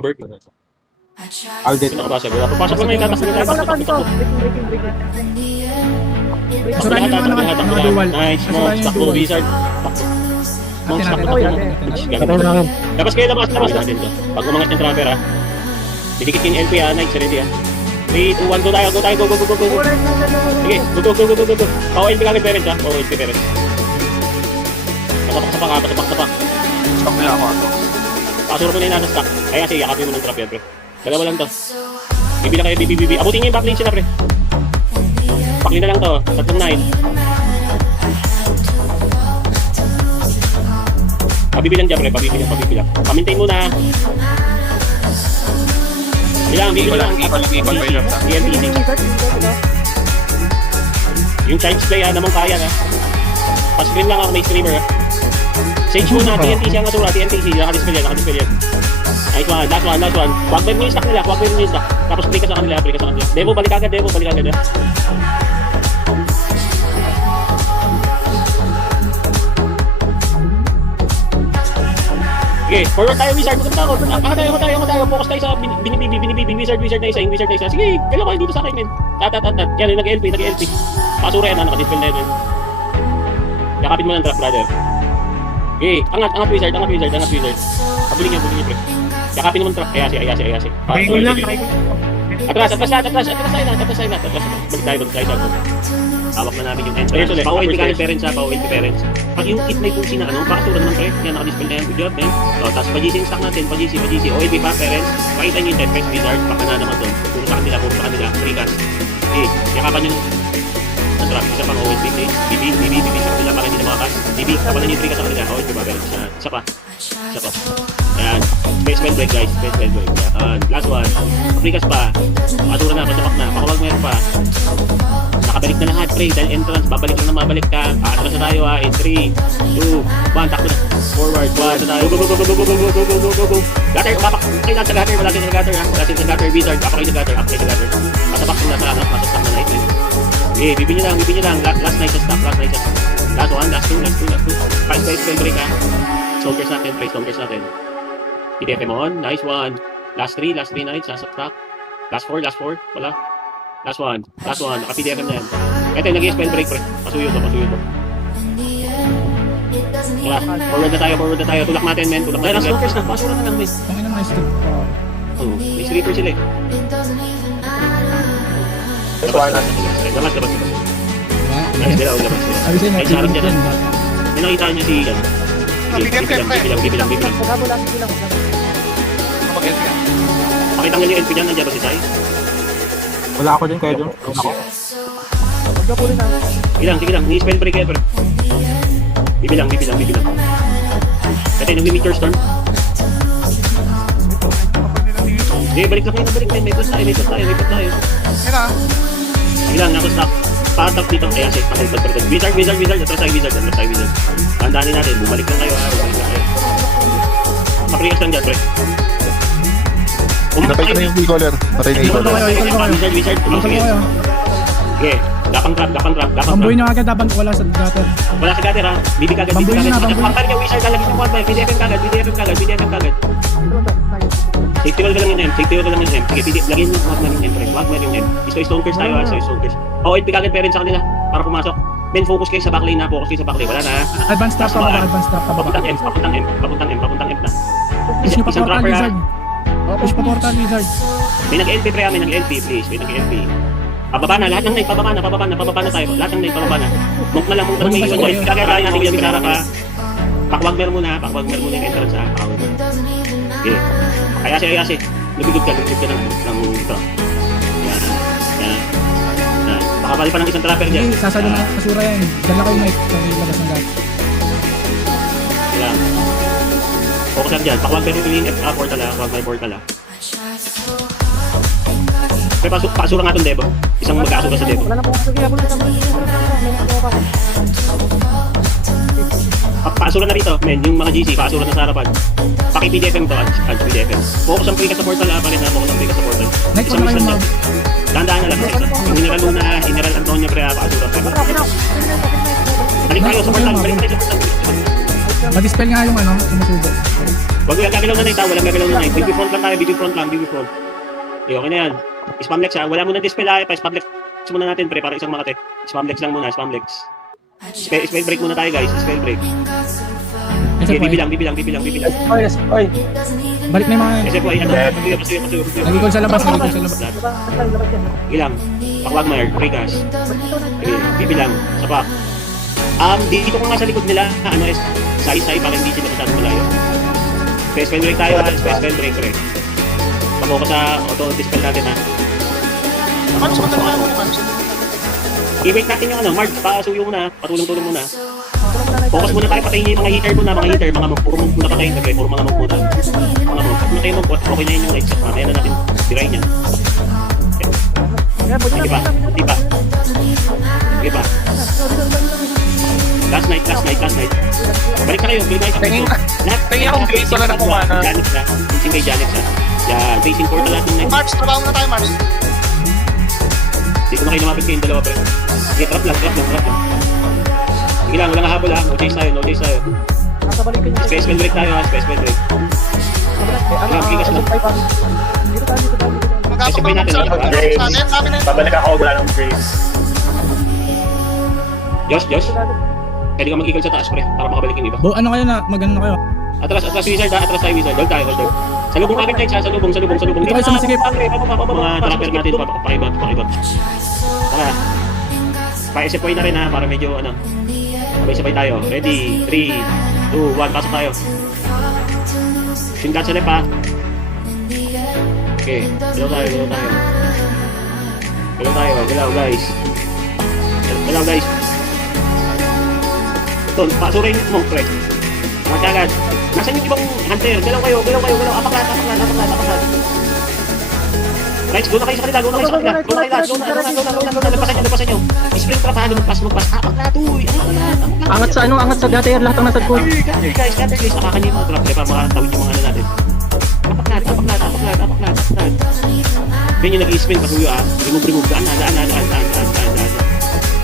Berg. Aldit. Nakapasag. Papasok lang ngayon, tatas na tayo. Surahin yung mga dual. Nice, Surahin Monks, yung takbo, dual. Wizard. Monks, Atin, takbo, atin, takbo. atin, atin. Labas kayo, labas natin to. Pag umangat yung trapper ha. Didikit yung LP ha, Knights, ready ha. 3, 2, 1, go tayo, go tayo, go. Sige, go. Pa-OLP kagad parents ha, pa-OLP parents. Pasapak ha, pasapak. Stock nila ako. Pasuro mo na yung nasa stock. Kaya kasi yakapin mo ng trap yan, pre. Dalawa lang to. Bibila kayo, bibi. Abutin nyo yung backlane sila, pre. Backlane na lang to, 3-9. Pabibilang dyan, pre, pabibilang. Pamintain muna. Bilang. Ipal pa yun. TNT. Yung child's play ha, namang kaya ha. Pa-scream lang ako, may screamer ha. Sage muna, TNT siya ang nasura, TNT siya, nakadispel yan. Nice one, last one. Huwag mo yung stack nila, Tapos play ka sa kanila. Devo, balik agad ha. Okay, forward tayo, Wizard. Huwag tayo. Focus tayo sa binibibi. Wizard na isa. Sige, galaw kayo dito sa akin, men. Tat. Yan, nag-LP. Pasura yan, nakadispel na yun. Yakapin mo ng trap, brother. Okay, angat Wizard. Pabulin niya, pre. Yakapin mo ng trap. Ayasi. Atras tayo na. Balik tayo sa ako. Hawak na namin yung entrance. Pa-OLP parents. Pag yung kit may pusi na pakasura naman pre. Yan, nakadispel na yan. Good job, man. So, tapos pa-GC yung stock natin. Pa-GC. OLP pa, parents. Pakita nyo yung Tempest Wizard. Baka na naman doon. Puro sa kanila. Free cast. Okay, yakapan nyo ng trap. Isa pang OLP. BB. Sa kanila para hindi na makakas. BB, kapalan nyo yung free cast sa kanila. OLP pa, parents. Isa pa. Yan. Space well break, guys. Yan. Last one. Free cast pa. Pasura na. Pasapak na. Pakawag meron pa. Nakabalik na lahat, pre. Dahil entrance, babalik ka. Atras na tayo ha. In 3, 2, 1, takbo na. Forward, 1 na tayo. Go. Gutter, papak. Okay lang sa gutter. Wala sa gutter. Wizard, apakay sa gutter. Pasapak na sa anak. Pasapak na night. Okay, bibin nyo lang. Last night sa stock. Last one, last two. 5 break ha. Soldiers natin, pre. PDFM on. Nice one. Last 3 nights. Nasa stock. Last 4. Wala. Last one. Naka-PDFM na yan. Ito yung nag-spell break, pre. Pasuyo to. Wala. Forward na tayo. Tulak natin, men. Last focus na. Pasura na lang, men. Ang inang nice to. May sleeper sila eh. Labas. Nice, labas. Sabi sa'yo, Ay, sarap dyan. natin. May nakita nyo si... Bibilang. Pakita nga yung LP dyan. Nandiyan ba si Sai? Wala ako din, kaya doon. Sige lang. Ni-spell break kayo, pero. Bibilang. Kasi nag-meet your storm. Hindi, balik na. May plus tayo. Sige lang, nako-stop. Patap dito. Ayan, safe. Patay. Wizard. Atras tayo, Wizard. Tandaanin natin. Bumalik lang kayo, ha. Makrikas lang dyan, pre. Natay ko na yung V-collar. Wizard. Okay, lapang trap. Bambuin nyo agad habang wala sa gutter. Wala sa gutter ha. Bibi kagad. Bambuin nyo na. Paktar niya, Wizard. Lalagyan yung quad. PDFM kagad. Safety wall ka lang yung M. Sige, lagyan yung quad man yung M. Quad man yung M. Stonekers tayo ha. OLP kagad parents sa kanila. Para pumasok. Men, focus kayo sa backline na. Wala na. Advance trap pa ba? Papuntang M na. Push nyo pa Isang portal, trapper ha. Wizard. Push pa portal, Wizard. May nag-LP pre, please. Pababa na, lahat ng night, pababa na tayo. Lahat ng night, pababa na. Monk na lang may iwan dyan. Kagagawa natin yung pinara pa. Pakwag meron muna yung entrance ha. Okay. Ayasi. Lumigod ka ng ito. Yan. Baka bali pa ng isang trapper dyan. Hindi, sasalo na kasura yan. Dala kayo mic. Labas ng gutter. Yan. Focus lang dyan. Pakwag meron yung portal ha. Pakwag may portal ha. Kaya pasura nga itong Devo. Isang mag-asura sa Devo. Pasura na rito, men. Yung mga GC, pasura na sa harapan. Paki-PDFM to, Adge PDFM. Focus ang pre-cast sa portal, focus ang pre-cast sa portal. Isang mission dyan. Dahan-dahan na lang. Yung General Antonio, pre, pasura. Balik tayo sa portal. Mag-dispel nga yung sumusubo. Wag lang gagalaw na night ha, walang gagalaw na night. BB front lang tayo, BB front lang, BB front. Okay na yan. Spamlex ha, wala muna dispel ha, pa-spamlex muna natin pre, para isang makate. Spamlex lang muna, spamlex. Spell break muna tayo guys, spell break. Sige, bibilang. Balik na yung mga... Kasi po ay ano, pasuyo. Nag-icall sa labas. Ilang, Pakwagmar, Regas. Sige, bibilang, sapak. Dito ko nga sa likod nila, ano is, say para hindi sila masyadong malayo. Spell break tayo ha, spell break pre. Pako ko sa auto-dispel natin ha. March, matulungan mo naman. I-wait natin yung ano, Mark, pasuyo muna, patulong-tulong muna. Focus muna tayo, patayin yung mga heater muna, mga move, puro move muna patayin, pre, puro mga move muna. Mga move, pag tayo move, okay na yun yung lights, mamaya na natin tirayin yan. Sige pa. Last night. Balik na kayo, play night. Tingin akong Grace, wala na kumana. Janix na, facing kay Janix ha. Yan, facing portal natin night. March, trabaho na tayo, March. Hindi ko na kayo lumapit kayong dalawa pre. Sige, trap lang. Sige lang, walang habol ha. No chase tayo. Space break tayo ha, space break. Gigas lang. Magkapag Sabay natin, sa Grace. natin, kami na yun. Babalik ako, wala nang Grace. Josh. Pwede ka mag-eagle sa taas pre, para makabalik yung iba. Ano kayo na? Mag-ano na kayo? Atras wizard ha, atras tayo wizard. Hold tayo. Sa lubong natin tayo sa lubong. Dito kayo sa masikip. Mga trapper natin, pakibab. Tara. Pa-SFY na rin ha, para medyo ano. Sabay tayo. Ready? 3, 2, 1, pasok tayo. Shin cut sa left ha. Okay, galaw guys. Ito, pasurin mo, pre. Magkagad. Nasaan yung ibang hunter? Galaw kayo. Apaklat. Right, doon na kayo sa kanila. Lapasan nyo. Spring trap ha, lumagpas. Apaklat, uy. Angat sa gutter, lahat ng nasa cool. Guys, nakakanyin mo trap, para makatawid yung mga ano natin. Apaklat. Then yung nag-i-spin, pasuyo ah. Remove. Daan.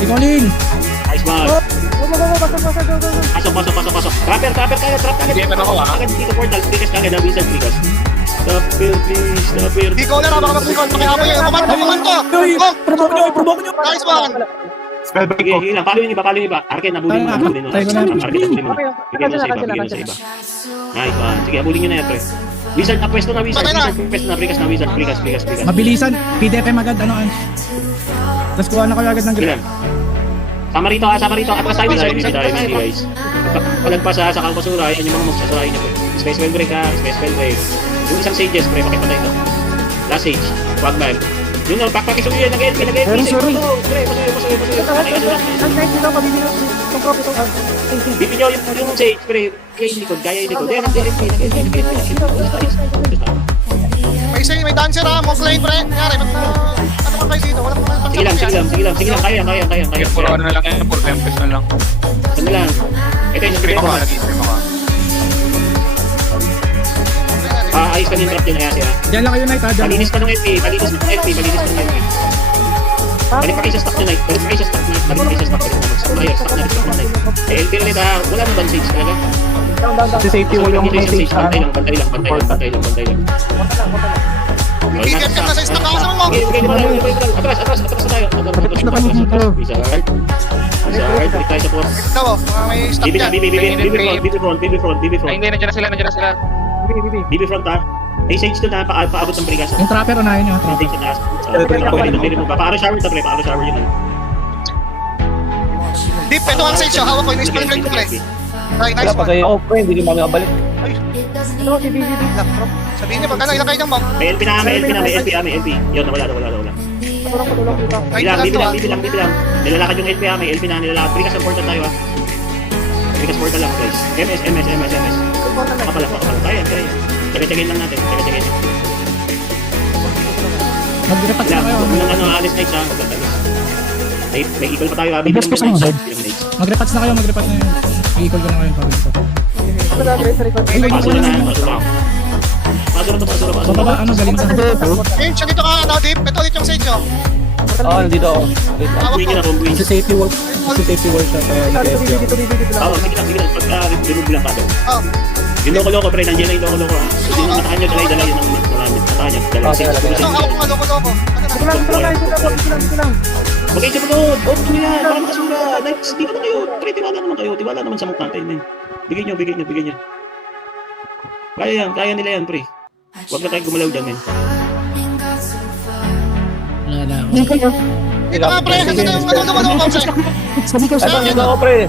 Ikaling! Nice one. Pasok. Trapper kayo. Hindi, meron ako, ah. Agad dito portal. Trigas kagad na wizard trigas. Trapper. Di ko na baka mag-recall. Pakiamoy yun. Kumanto. Provoke nyo! Nice one. Spell break Sige, ko. sige lang. Follow yung iba. Arken, nabulin mo. Tayo ko na. Bigyan mo sa iba. Nice one. Sige, abulin nyo na yan, pre. Wizard, pwesto na wizard. Pwesto na, Trigas na wizard. Trigas. Mabilisan. PDFM agad, anoan. Tapos kuha na kayo agad ng Sige grip. lang. Sama rito. Atras tayo wizard. Guys. Palagpas sa Kalpasura, yan yung mga magsasarayin nyo. Space well break ha. Yung isang sages, pre, pakipatay ito. Last sage. Wagman. Yun o, pakisuyo yan. Nag-LP. Pre, pasuyo. Bibigyan yung sage, pre. Kaya yung likod. Nag-LP. May dancer ha. Mock lane, pre. Nangyari, ba't na... Ano ka kayo dito? Walang mga Sige lang. Kaya. Puro ano na lang yan, puro Tempest na lang. Saan lang? Ito yung Stream spray ako, ko. nag-i-stream ako. Ayos ka yung trap dyan, Ayasi ha. Diyan lang kayo, Knight, ha? Diyan. Malinis ka ng LP. Balik pa kayo sa stock na night. Balik pa kayo sa stock. LP ulit ha. Wala mo ban sage talaga. Si safety wall yung Bantay message sa ano. lang. Bigat ka na sa stock ha. Sama mo. Atras na tayo. Wizard, balik tayo sa port. Ikaw, mga may stock dyan. BB front. Ay, hindi, nandiyan na sila. BB front ha. May sage doon ha, paabot ng brigas. Yung trapper, unahin nyo, ha? Trapper. Sage na taas. Paano shower ito, pre? Paano shower yun? Deep, ito ang sage. Hawak ko yung spell break ko, pre. Nice one. Ako po, hindi ko makakabalik. Sabihin niya, pag ano, ilang kayo ng mom. May LP. Yun, nawala. Bilang. Nilalakad yung LP ha, may LP na nilalakad. Brigas ang portal tayo ha. Brigas portal lang guys. MS. Pakapala. Kaya. Tagay lang natin. Mag-repack na kayo. Nang alis nights ha. May equal pa tayo ha. Ibas ko sa mga. Mag-repack na kayo. I-equal ko na kayo. Pasura. Bababa, galing sa... James, dito ka, ano, Deep. Ito ulit yung sage, oh. Oo, nandito ako. Wait lang. Buhay nyo na kung buhay Sa nyo. safety work. Sa safety work siya. Kaya nag-FP ako. Oo, sige lang. Pagka-remove lang pa to. Oh, Yung loko-loko, pre, nandiyan na yung loko-loko ha. Kasi yung matakan nyo, dalay-dalay yun ang matakan nyo. Dalay, Oh, sige, talaga. sige, ito, sige. hawak ko nga loko-loko. Ano na? Okay, sa pagod! Huwag nyo yan! Baka makasura! Next, dito na kayo! Pre, tiwala naman kayo. Tiwala naman sa mukha natin, men. Bigay nyo, bigay nyo, bigay nyo. Kaya yan, kaya nila yan, pre. Huwag na tayong gumalaw dyan, men. Wala na. Dito nga, pre. Ito na yung loko-loko, Popsy. Sabi ko Eto, sa nandito ako, pre.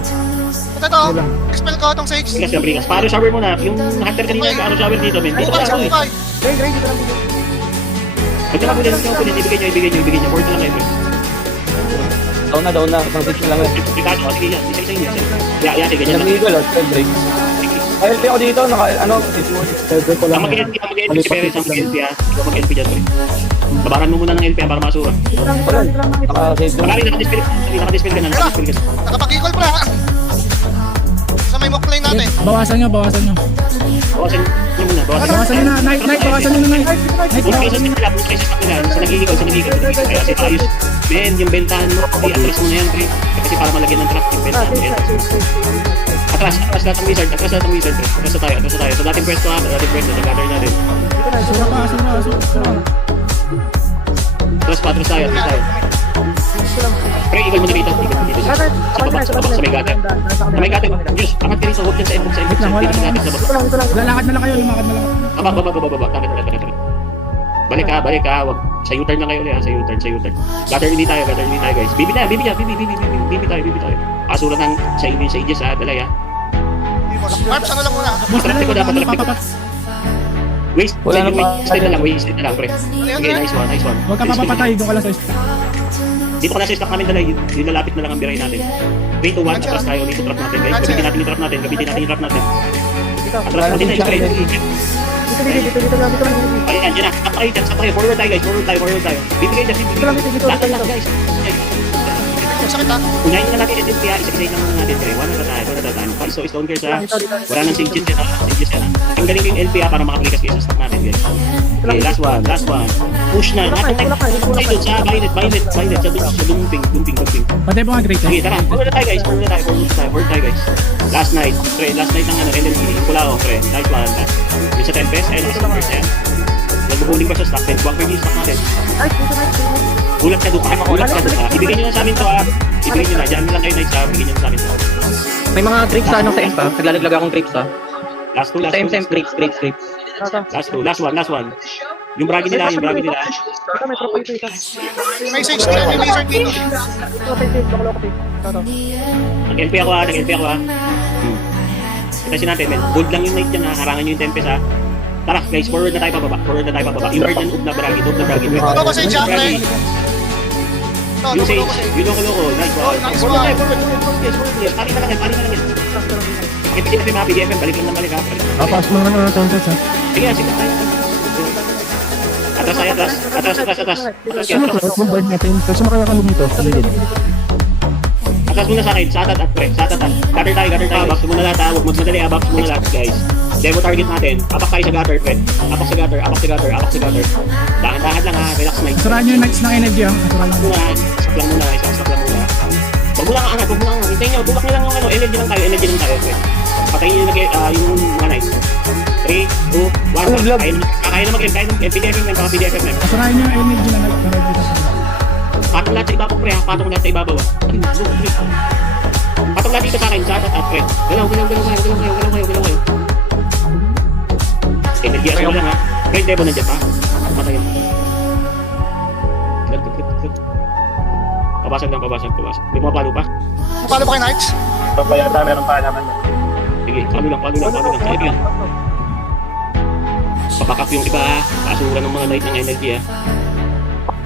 Ito, expel ko itong 6. Bigas yan, bigas. Paano shower muna? Yung nakater kanina, paano shower dito, men. Dito ka, pre. Huwag nyo lang kunin, huwag nyo kunin. Ibigay nyo, ibigay nyo, ibigay nyo. Word na lang kayo, pre. Down na. Pang 6 na lang eh. Ricardo, sige yan. Isa-isa inyo. Yeah, sige, ganyan lang. Nag-eagle, oh. Spell break. Ay, LP ako dito. server ko lang. Ang mag-LP si Perez, ang mag-LP ha. Ikaw mag-LP dyan, pre. Babaran mo muna ng LP para masura. Naka-save doon. Bakari, nakadispel ka na, nakadispel ka na. Nakapag-equal, pre. Sa may mock lane natin. Bawasan nyo. Bawasan nyo muna, bawasan nyo. Bawasan nyo na. Night, bawasan nyo na. Night. Kung kayo sa nila, kung kayo sa stock nila, sa nagigikaw, kaya kasi ayos. Ben, yung bentahan mo, i-atras mo na yan, pre. Kasi para malagyan ng trap, yung bentahan mo, i-atras mo. Atras lahat ng wizard, pre. Atras na tayo. So dating pwesto ha, nag-gather natin. Asura pa. Atras tayo. Pre, ikol mo na dito. Sa may gather. Sa may gather, Diyos, angat ka rin sa hook dyan sa inbox. Wait lang, wala Dito natin sa baba. Lalakad na lang kayo. Lumakad na lang. Baba. Tara. Balik ka. Wag. Sa U-turn lang kayo ulit ha, sa U-turn. Gather hindi tayo guys. Bibi tayo. Asura ng sa inyo sa Aegis ha, dalay ha. Marps, ano lang muna? Boss na lang. Dapat papapak. Waste Wala na pa. waste na lang pre. Sige, nice one. Huwag ka papapatay. Doon ka lang sa stock. Dito ka na sa stock namin dalay, nilalapit na lang ang biray natin. 3 to 1, atras tayo, dito trap natin guys. Gamitin natin yung trap natin. Atras natin na yung ay, andyan na. Sapay. Forward tayo guys. Bibigay dyan. Lahat lang guys. Sakit ha? Unahin na natin yung kaya isa-isayin lang muna natin. One at a time. So, stone curse ha. Wala nang sages yan ha. Ang galing yung LP ha para makapalikas kayo sa stock natin guys. Okay, last one. Push na. Tayo doon sa violet. Sa dumping. Patay po nga great. Okay, tara. Forward na tayo guys. Last night. Pre, last night ng LLP. Yung pula ko, pre. Nice one. Yung sa Tempest, ayun ang stone curse yan. Nag-bowling pa sa stock. Buwag pa yung stock natin. Ulat ka doon. Ibigay nyo na sa amin to ha. Ibigay nyo na. Diyan lang kayo nights ha. Ibigay nyo na sa amin to. May mga grapes sa sa end pa. Naglalaglag akong grapes ha. Last two. Last one. Yung bragi nila. May 6 na, may wizard dito. Nag-LP ako ha. Kasi natin, men. Gold lang yung night dyan ha. Harangan nyo yung Tempest ha. Tara guys, forward na tayo pababa. Yung bird and na bragi. Ano ba si Jack, pre? Yung sage, yung loko-loko. Nice one. Nice Forward one. tayo. Pari na lang yan. FPM, balik lang ha. Papas mo naman ang tontos ha. Sige, tayo. Atras. Huwag mong bayad natin. Kasi makaya kami dito. Atras muna sa akin, sa atat, pre. Gather tayo. Box muna lahat ha. Huwag magmadali ha. Box muna lahat, guys. Demo target natin. Apak tayo sa gutter, pre. Apak sa gutter. Dahan-dahan lang ha. Relax na. Suraan nyo yung nights ng energy ha. Suraan lang. Stop lang muna. Huwag mo lang angat. Hintayin nyo. Tulak nyo lang yung energy lang tayo, pre. Patayin nyo yung mga nights. 3, 2, 1. Kaya na mag-end. PDFM men. Suraan nyo yung energy na night. Patong lahat sa ibabaw, pre. Patong lahat sa ibabaw. Patong lahat dito sa akin. Sa atat, pre. Galaw kayo. Energy mo lang ha. Great demo nandiyan pa. Patayin. Lag. Pabasag. May mga palo pa. Paano ba kayo, Knights? Meron pa naman. Sige, palo lang. Sige lang. Papakap yung iba ha. Kasura ng mga night ng energy ha.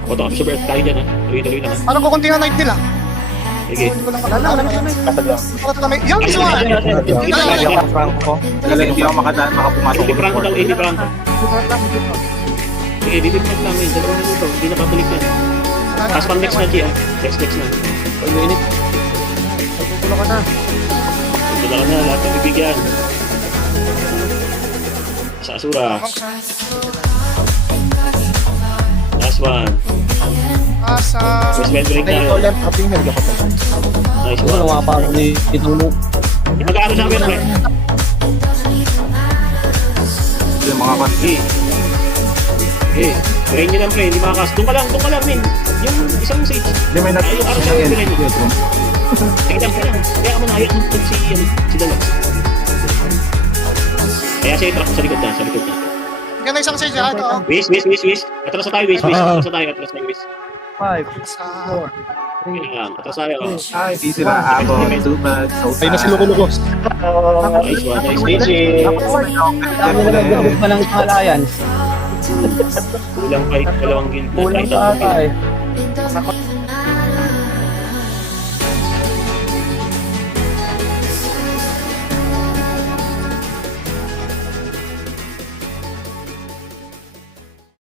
Auto absorber tayo dyan ha. Tuloy lang ha. Paano ko kunti na night nila? Sige. Yan, gusto mo. Hindi ako makapumasok. 80 franco daw, 80 franco. Sige, dito lang namin. 2 minuto. Hindi na pabalik yan. Tapos pang next na G ha. Next na. Tulog ka na. Lahat ng bibigyan. Sa Asura. Last one. Asa. Mas well break Tayo tayo. left, kaping helga pa tayo. Nice Siguro one. mga pa ako itong mo. Mag-aaro sa akin, pre. Yung mga pas. Okay. Okay. Brain nyo lang, pre. Hindi makakas. Doon ka lang, min. Yung isang sage. Hindi, may Ay, yung araw sa akin, brain. nag- Teka lang. Kaya ka manayat si Dalag. Kaya siya i-track sa likod na, Ganda isang sage ha, ito. Oh. Wish. Atras na tayo, wish. Atras na tayo, wish. 5, Sa... 4, Atras tayo. ay, di sila ako. Too bad. So Ay, na si Luko-Luko. Nice one, nice wish. Dami na nag-group pa ng alliance. Kulang pa, dalawang guild na Kulang tayo. pa ata eh.